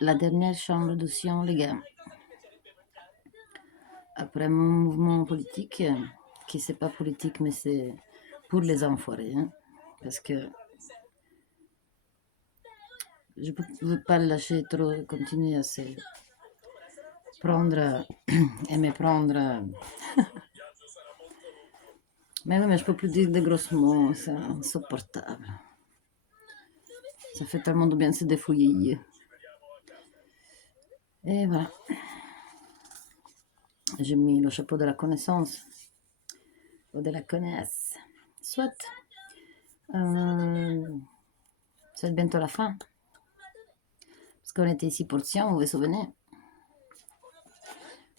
La dernière chambre d'audition, les gars. Après mon mouvement politique, qui c'est pas politique, mais c'est pour les enfoirés, hein, parce que je peux pas le lâcher trop, continuer à se prendre et me prendre. Mais oui, mais je peux plus dire de gros mots, c'est insupportable. Ça fait tellement de bien de se défouiller. Et voilà, j'ai mis le chapeau de la connaissance, ou de la connaisse. Soit, c'est bientôt la fin, parce qu'on était ici pour Sion, vous vous souvenez.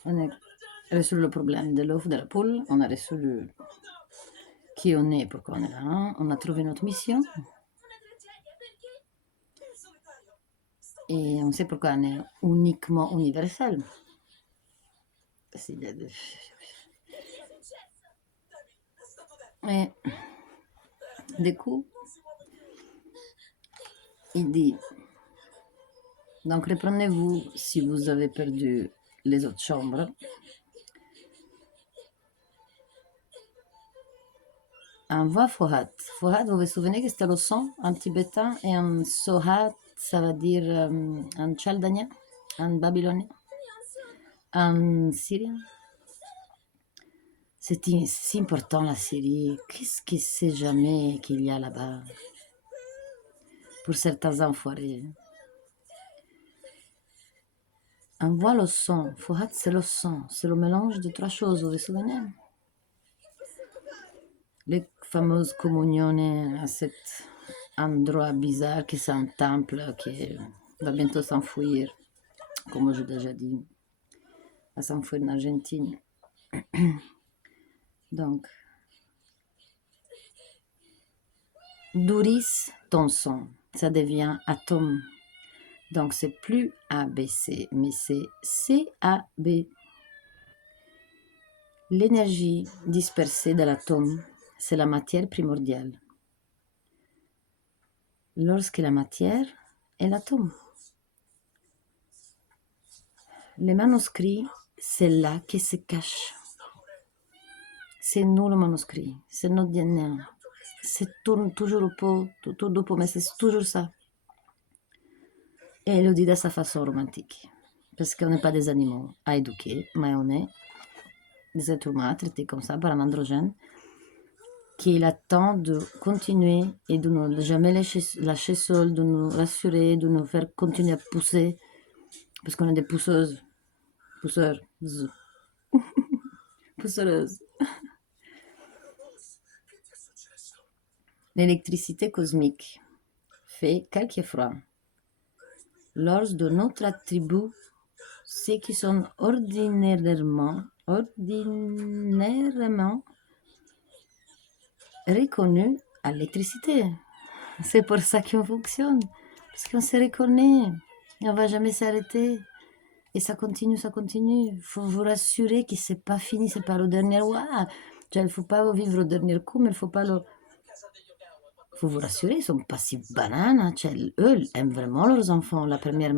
On a résolu le problème de l'œuf de la poule, on a résolu qui on est, pourquoi on est là, hein. On a trouvé notre mission, et on sait pourquoi on est uniquement universel. Et du coup, il dit, donc reprenez-vous si vous avez perdu les autres chambres. Un va Fohat. Fohat, vous vous souvenez que c'était le son en tibétain, et un Sohat, ça veut dire un chaldonien, un babylonien, un syrien. C'est si important la Syrie. Qu'est-ce qu'il sait jamais qu'il y a là-bas pour certains enfoirés. On voit le son. Fohat, c'est le son. C'est le mélange de trois choses, vous vous souvenez? Les fameuses communions à cet endroit bizarre qui c'est un temple qui va bientôt s'enfouir, comme j'ai déjà dit, à s'enfouir en Argentine. Donc, Duris ton son, ça devient atome. Donc, c'est plus ABC, mais c'est CAB. L'énergie dispersée de l'atome, c'est la matière primordiale. Lorsque la matière est l'atome. Les manuscrits, c'est là que se cache. C'est nous le manuscrit, c'est notre DNA. C'est tourne toujours au pot, tout dopo, mais c'est toujours ça. Et elle le dit de sa façon romantique. Parce qu'on n'est pas des animaux à éduquer, mais on est des êtres humains traités comme ça par un androgène qui attend de continuer et de ne jamais lâcher seul, de nous rassurer, de nous faire continuer à pousser, parce qu'on est des pousseuses, pousseurs, pousseuses. L'électricité cosmique fait quelquefois, lors de notre attribut, ceux qui sont ordinairement reconnus à l'électricité. C'est pour ça qu'on fonctionne, parce qu'on se reconnaît, on ne va jamais s'arrêter. Et ça continue, ça continue. Il faut vous rassurer que c'est pas fini, c'est pas le dernier ouah. Il ne faut pas vivre le dernier coup, mais il faut pas le... Il faut vous rassurer, ils sont pas si bananes. Eux aiment vraiment leurs enfants. La première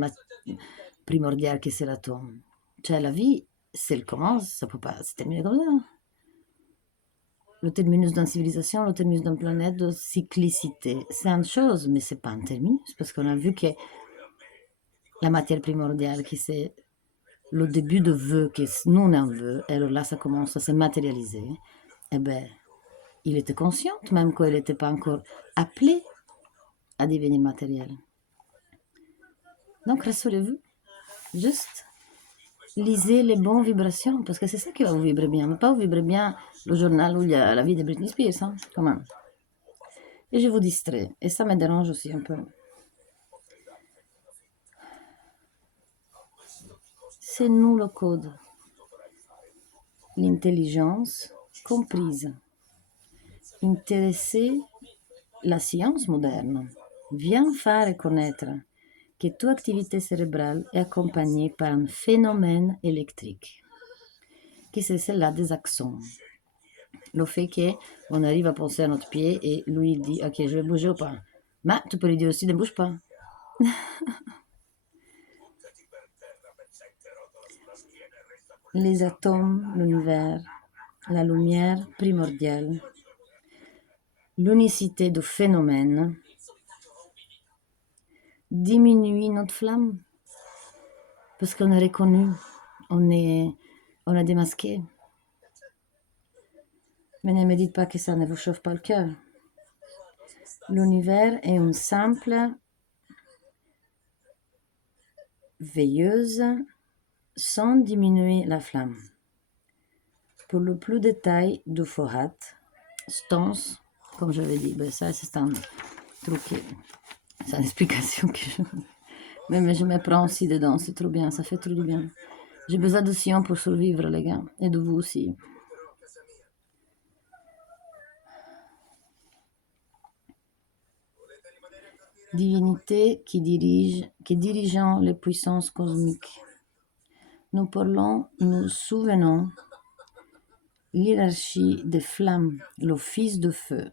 primordiale que c'est l'atome. La vie, si elle commence, ça peut pas se terminer comme ça. Le terminus d'une civilisation, le terminus d'une planète, de cyclicité, c'est une chose, mais c'est pas un terminus, parce qu'on a vu que la matière primordiale, qui c'est le début de vœu, que nous on en veut, et alors là ça commence à se matérialiser, eh ben, il était conscient, même quand il n'était pas encore appelé à devenir matériel. Donc rassurez-vous, juste lisez les bonnes vibrations, parce que c'est ça qui va vous vibrer bien, mais pas vous vibrer bien le journal où il y a la vie de Britney Spears, hein, quand même. Et je vous distrais, et ça me dérange aussi un peu. C'est nous le code, l'intelligence comprise. Intéresser la science moderne vient faire reconnaître que toute activité cérébrale est accompagnée par un phénomène électrique, qui c'est celle-là des axons. Le fait qu'on arrive à penser à notre pied et lui dit « Ok, je vais bouger ou pas ?» Mais tu peux lui dire aussi « Ne bouge pas !» les atomes, l'univers, la lumière primordiale, l'unicité du phénomène diminue notre flamme parce qu'on est reconnu, on est démasqué. Mais ne me dites pas que ça ne vous chauffe pas le cœur. L'univers est une simple veilleuse sans diminuer la flamme. Pour le plus de détail du Fohat, Stance, comme j'avais dit, ben ça c'est un truc, c'est une explication que je... Mais je me prends aussi dedans, c'est trop bien, ça fait trop du bien. J'ai besoin de Sion pour survivre, les gars, et de vous aussi. Divinité qui dirigeant les puissances cosmiques. Nous parlons, nous souvenons, l'hierarchie des flammes, l'office de feu,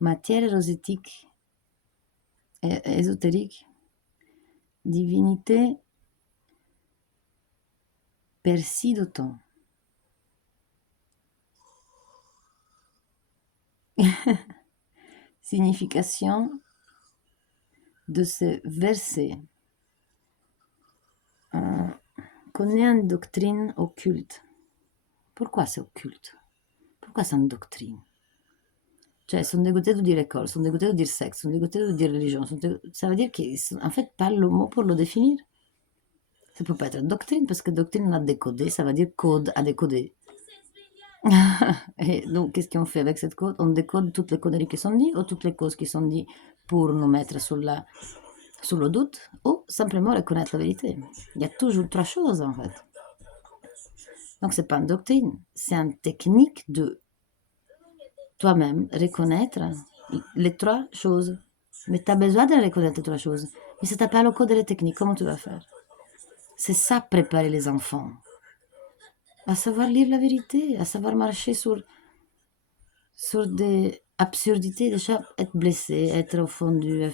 matière érosétique et ésotérique, divinité perçue d'autant. Signification de ce verset. Connaît une doctrine occulte. Pourquoi c'est occulte? Pourquoi c'est une doctrine? Cioè, sono dégoûtés de dire école, sono dégoûtés de dire sexe, sono dégoûtés de dire religion. Ça veut dire qu'en fait, pas le mot pour le définir. Ça peut pas être doctrine, parce que doctrine à décoder, ça veut dire code à décoder. Et donc, qu'est-ce qu'on fait avec cette code? On décode toutes les conneries qui sont dites, ou toutes les causes qui sont dites pour nous mettre sur le doute, ou simplement reconnaître la vérité. Il y a toujours trois choses, en fait. Donc, c'est pas une doctrine, c'est une technique de toi-même reconnaître les trois choses. Mais tu as besoin de reconnaître les trois choses. Mais si tu n'as pas le code et les techniques, comment tu vas faire? C'est ça, préparer les enfants. À savoir lire la vérité, à savoir marcher sur des absurdités, déjà être blessé, être offendu,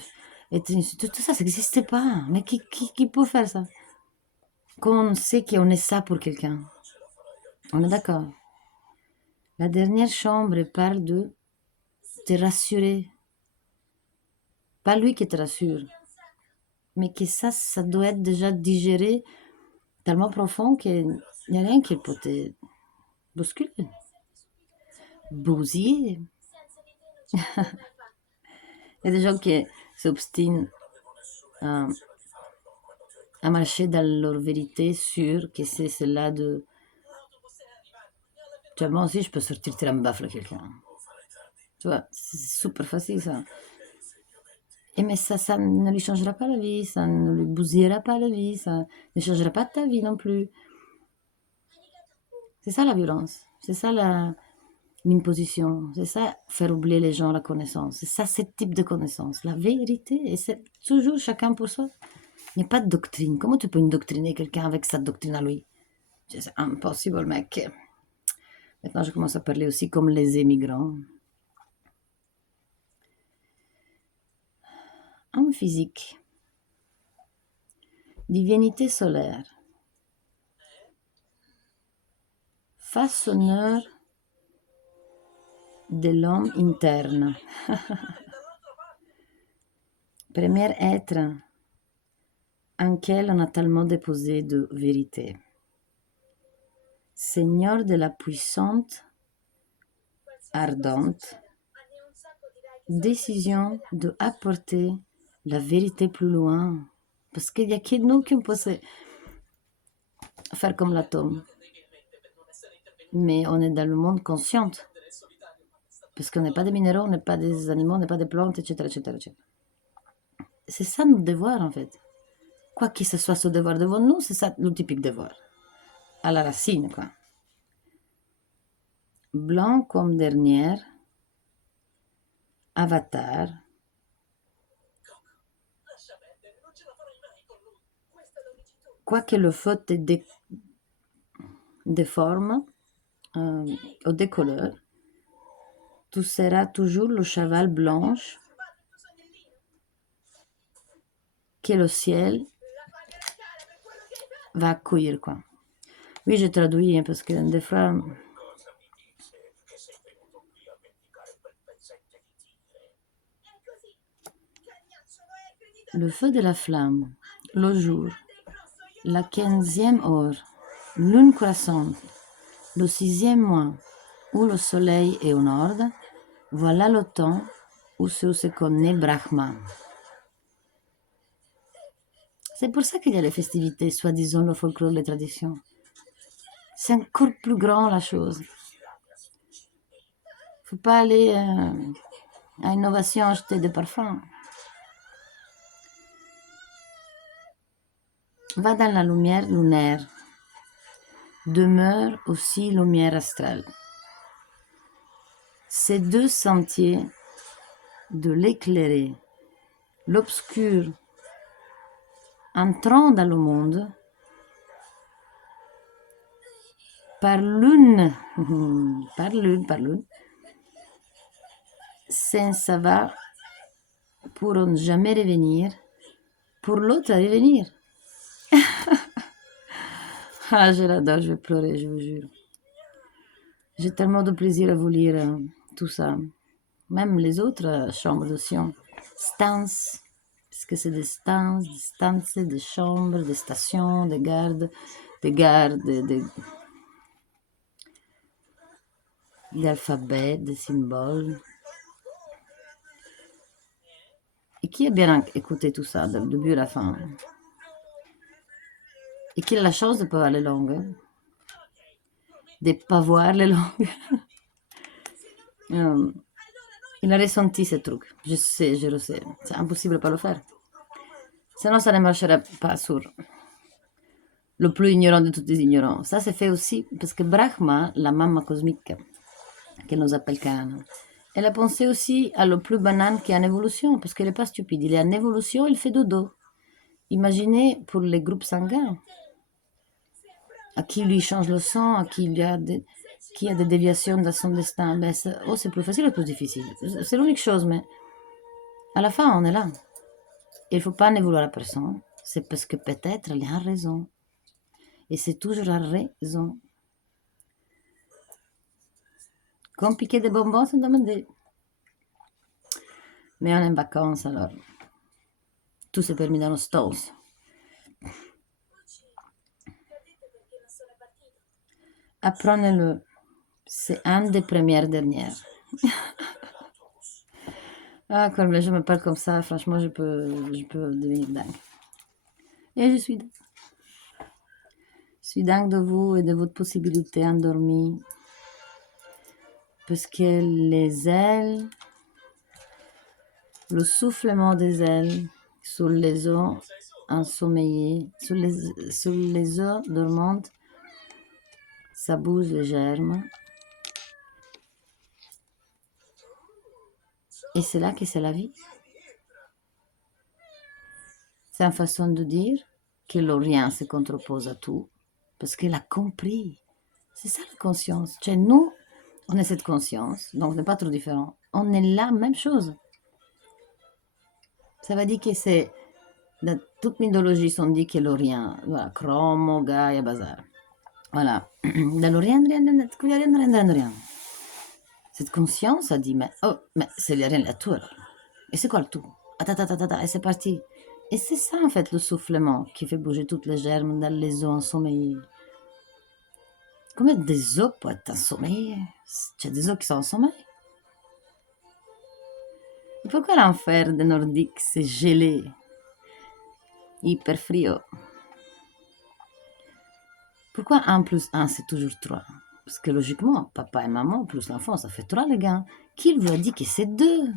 être insulté. Tout ça, ça n'existait pas. Mais qui peut faire ça? Quand on sait qu'on est ça pour quelqu'un. On est d'accord. La dernière chambre parle de te rassurer. Pas lui qui te rassure, mais que ça doit être déjà digéré tellement profond qu'il n'y a rien qui peut te bousculer, bousiller. Il y a des gens qui s'obstinent à, marcher dans leur vérité sûre que c'est celle-là de... Tu vois, moi aussi, je peux sortir tirer un baffle à quelqu'un. Tu vois, c'est super facile, ça. Et mais ça ne lui changera pas la vie, ça ne lui bousillera pas la vie, ça ne changera pas ta vie non plus. C'est ça la violence, c'est ça l'imposition, c'est ça faire oublier les gens la connaissance, c'est ça ce type de connaissance, la vérité, et c'est toujours chacun pour soi. Il n'y a pas de doctrine. Comment tu peux indoctriner quelqu'un avec sa doctrine à lui? C'est impossible, mec. Maintenant, je commence à parler aussi comme les émigrants. En physique, divinité solaire, façonneur de l'homme interne, premier être en quel on a tellement déposé de vérité, Seigneur de la puissante, ardente, décision de apporter la vérité plus loin. Parce qu'il n'y a que nous qui peut faire comme l'atome. Mais on est dans le monde conscient. Parce qu'on n'est pas des minéraux, on n'est pas des animaux, on n'est pas des plantes, etc., etc., etc. C'est ça notre devoir, en fait. Quoi que ce soit ce devoir devant nous, c'est ça le typique devoir. À la racine, quoi. Blanc comme dernière, avatar, quoique le feu te déforme ou décolore, tu seras toujours le cheval blanche que le ciel va accueillir, quoi. Oui, j'ai traduit, hein, parce que des fois, le feu de la flamme, le jour, la 15e heure, lune croissante, le 6e mois, où le soleil est au nord, voilà le temps où se connaît Brahma. C'est pour ça qu'il y a les festivités, soi-disant le folklore, les traditions. C'est encore plus grand la chose. Faut pas aller à Innovation acheter des parfums. Va dans la lumière lunaire. Demeure aussi lumière astrale. Ces deux sentiers de l'éclairer, l'obscur entrant dans le monde par l'une, par l'une, sans savoir pourront jamais revenir, pour l'autre revenir. Ah, je l'adore, je vais pleurer, je vous jure. J'ai tellement de plaisir à vous lire tout ça. Même les autres chambres de Sion. Stances, parce que c'est des stances, des chambres, des stations, des gardes, des alphabets, des symboles. Et qui a bien écouté tout ça, du début à la fin? Et qui a la chance de pas voir les langues, hein? De pas voir les langues. Il a ressenti ce truc. Je sais, je le sais. C'est impossible de pas le faire. Sinon, ça ne marcherait pas sur le plus ignorant de tous les ignorants. Ça, c'est fait aussi parce que Brahma, la maman cosmique, qu'elle nous appelle Kana, elle a pensé aussi à le plus banal qui est en évolution, parce qu'elle n'est pas stupide. Il est en évolution, il fait dodo. Imaginez pour les groupes sanguins, à qui lui change le sang, à qui il y a des, qui a des déviations dans son destin. Ben, c'est plus facile ou plus difficile. C'est l'unique chose, mais à la fin, on est là. Il ne faut pas en vouloir à personne. C'est parce que peut-être elle a raison. Et c'est toujours la raison. Comme piquer des bonbons sans demander. Mais on est en vacances alors. Tout s'est permis dans nos stalls. Apprenez-le. C'est un des premières dernières. Ah, quand les gens me parlent comme ça, franchement, je peux devenir dingue. Et je suis dingue. Je suis dingue de vous et de votre possibilité endormie. Parce que les ailes, le soufflement des ailes sur les os ensommeillés, sur les os dormantes, ça bouge les germes. Et c'est là que c'est la vie. C'est une façon de dire que le rien se contropose à tout, parce qu'elle a compris. C'est ça la conscience. Cioè, nous, on a cette conscience, donc on n'est pas trop différent. On est la même chose. Ça veut dire que c'est, dans toute mythologie, on dit que le rien, voilà, Chromo, Gaia, Bazar. Voilà. Dans le rien, rien. Cette conscience a dit, mais, oh, mais c'est le rien, la tout. Et c'est quoi le tout? Et c'est parti. Et c'est ça, en fait, le soufflement qui fait bouger toutes les germes dans les os ensommeillés. Comment des os peuvent être ensommeillés? Il y a des os qui sont en sommeil. Et pourquoi l'enfer des Nordiques, c'est gelé, hyper frio? Pourquoi 1 plus 1, c'est toujours 3? Parce que logiquement, papa et maman plus l'enfant, ça fait 3, les gars. Qui vous a dit que c'est 2?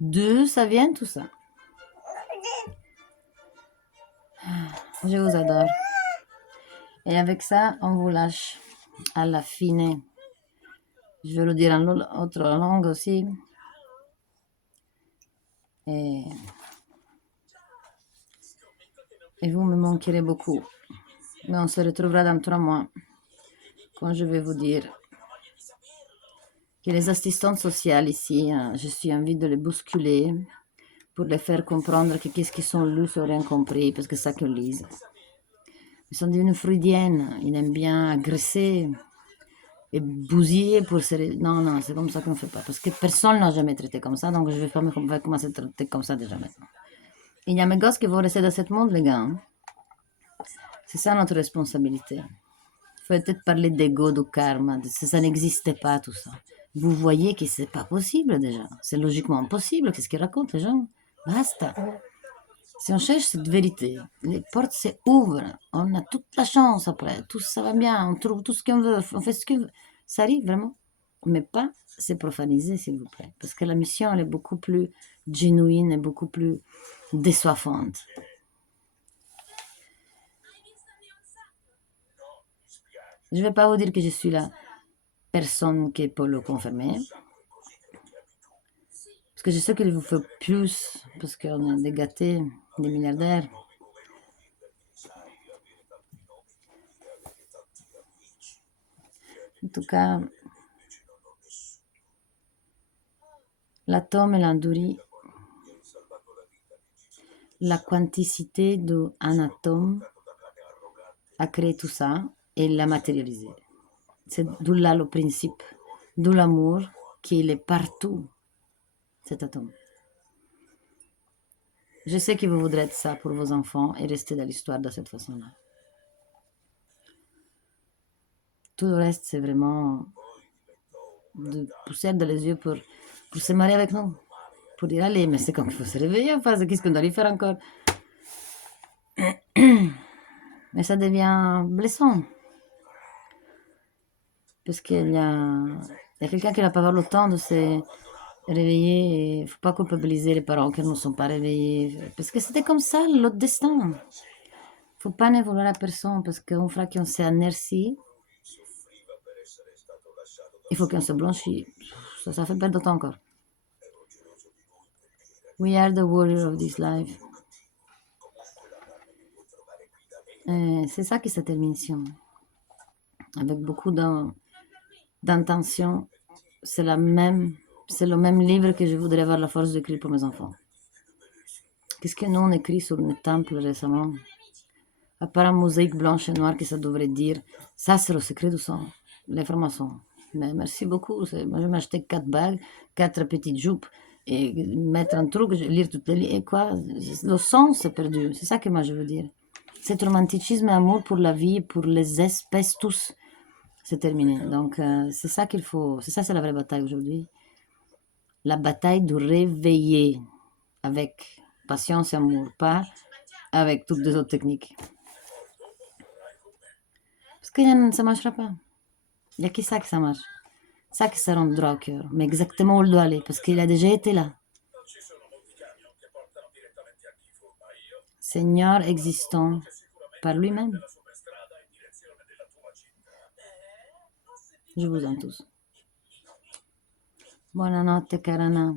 2, ça vient tout ça. Je vous adore. Et avec ça, on vous lâche à la fine. Je vais le dire en autre langue aussi. Et vous me manquerez beaucoup. Mais on se retrouvera dans 3 mois, quand je vais vous dire que les assistantes sociales ici, je suis envie de les bousculer pour les faire comprendre que qu'est-ce qu'ils sont lus, ils n'ont rien compris, parce que ça qu'ils lisent. Ils sont devenus freudiennes. Ils aiment bien agresser et bousiller pour se... Non, non, c'est comme ça qu'on ne fait pas. Parce que personne n'a jamais traité comme ça, donc je vais pas vais commencer à traiter comme ça déjà maintenant. Il y a mes gosses qui vont rester dans ce monde, les gars, hein. C'est ça notre responsabilité. Il faut peut-être parler d'ego, de karma, ça n'existait pas tout ça. Vous voyez que c'est pas possible déjà. C'est logiquement impossible. Qu'est-ce qu'ils racontent les gens? Basta. Si on cherche cette vérité, les portes s'ouvrent. On a toute la chance après. Tout ça va bien. On trouve tout ce qu'on veut. On fait ce qu'on veut. Ça arrive vraiment. Mais pas se profaniser, s'il vous plaît. Parce que la mission, elle est beaucoup plus genuine et beaucoup plus désoiffante. Je ne vais pas vous dire que je suis la personne qui peut le confirmer. Parce que je sais qu'il vous faut plus, parce qu'on est des gâtés, des milliardaires. En tout cas, l'atome et l'andourie, la quanticité d'un atome a créé tout ça et l'a matérialisé. C'est d'où là le principe, d'où l'amour qui est partout, cet atome. Je sais que vous voudrez être ça pour vos enfants et rester dans l'histoire de cette façon-là. Tout le reste, c'est vraiment de pousser dans les yeux pour se marier avec nous. Pour dire, allez, mais c'est comme il faut se réveiller en face, qu'est-ce qu'on doit lui faire encore? Mais ça devient blessant. Parce qu'il y a quelqu'un qui n'a pas avoir le temps de se réveiller. Il ne faut pas culpabiliser les parents qui ne sont pas réveillés. Parce que c'était comme ça, l'autre destin. Il ne faut pas ne vouloir à personne parce qu'on fera qu'on s'énergie. Il faut qu'on se blanchisse. Ça fait perdre de temps encore. We are the warriors of this life. C'est ça qui est cette émission. Avec beaucoup d'intention. C'est le même livre que je voudrais avoir la force d'écrire pour mes enfants. Qu'est-ce que nous on écrit sur le temple récemment? À part une mosaïque blanche et noire que ça devrait dire, ça c'est le secret du sang, l'information. Mais merci beaucoup. Moi je m'achetais 4 bagues, 4 petites jupes et mettre un truc, lire toutes les lignes et quoi. Le sens c'est perdu. C'est ça que moi je veux dire. Cet romanticisme et amour pour la vie, pour les espèces tous, c'est terminé. Donc c'est ça qu'il faut. C'est la vraie bataille aujourd'hui. La bataille de réveiller avec patience et amour, pas avec toutes les autres techniques. Parce que ça ne marchera pas. Il n'y a que ça que ça marche. Ça qui se rend droit au cœur. Mais exactement où il doit aller, parce qu'il a déjà été là. Seigneur existant par lui-même. Je vous aime tous. Buonanotte, Karana.